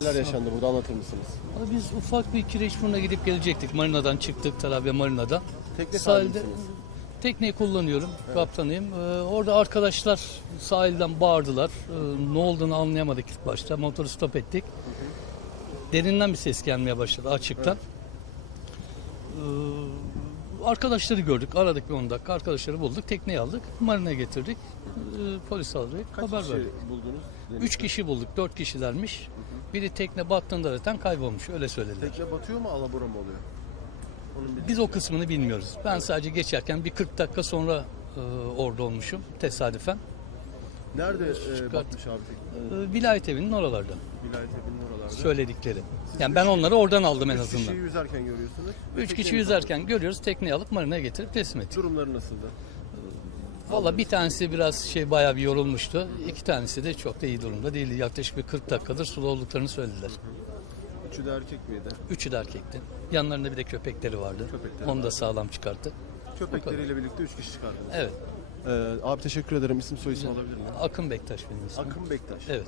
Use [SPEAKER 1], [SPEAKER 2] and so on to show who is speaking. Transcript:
[SPEAKER 1] Neler yaşandı burada anlatır mısınız?
[SPEAKER 2] Abi Biz ufak bir Kireçburnu'na gidip gelecektik. Marinadan çıktık Tarabya Marina'dan.
[SPEAKER 1] Tekne
[SPEAKER 2] Sahilde tekneyi kullanıyorum. Kaptanıyım. Ee, orada arkadaşlar sahilden bağırdılar. Ee, ne olduğunu anlayamadık ilk başta. Motoru stop ettik. Derinden bir ses gelmeye başladı açıktan. Ee, arkadaşları gördük. Aradık bir 10 dakika. Arkadaşları bulduk. Tekneyi aldık. Marina'ya getirdik. Ee, polis aldık.
[SPEAKER 1] Kaç
[SPEAKER 2] Haber
[SPEAKER 1] kişi
[SPEAKER 2] verdik.
[SPEAKER 1] buldunuz?
[SPEAKER 2] Üç kişi bulduk. Dört kişilermiş. Biri tekne battığında zaten kaybolmuş. Öyle söylediler.
[SPEAKER 1] Tekne batıyor mu alabora mı oluyor? Onun
[SPEAKER 2] Biz o kısmını bilmiyoruz. Ben sadece geçerken bir 40 dakika sonra e, orada olmuşum tesadüfen.
[SPEAKER 1] Nerede e, batmış abi tekne?
[SPEAKER 2] E, vilayet evinin oralarda
[SPEAKER 1] Vilayet evinin oralarda.
[SPEAKER 2] söyledikleri. Yani ben onları oradan aldım en
[SPEAKER 1] Üç
[SPEAKER 2] azından.
[SPEAKER 1] kişiyi yüzerken görüyorsunuz.
[SPEAKER 2] Üç kişi
[SPEAKER 1] Tekneyi
[SPEAKER 2] yüzerken görüyoruz tekneyi alıp marinaya getirip teslim ettik.
[SPEAKER 1] Durumları nasıldı?
[SPEAKER 2] Valla bir tanesi biraz şey bayağı bir yorulmuştu. İki tanesi de çok da iyi durumda değildi. Yaklaşık bir 40 dakikadır suda olduklarını söylediler.
[SPEAKER 1] Üçü de erkek miydi?
[SPEAKER 2] Üçü de erkekti. Yanlarında bir de köpekleri vardı.
[SPEAKER 1] Köpekleri
[SPEAKER 2] Onu da sağlam çıkarttı.
[SPEAKER 1] Köpekleriyle birlikte üç kişi çıkardınız.
[SPEAKER 2] Evet.
[SPEAKER 1] Ee, abi teşekkür ederim. İsim soy isim alabilir miyim?
[SPEAKER 2] Akın Bektaş benim ismim.
[SPEAKER 1] Akın Bektaş.
[SPEAKER 2] Evet.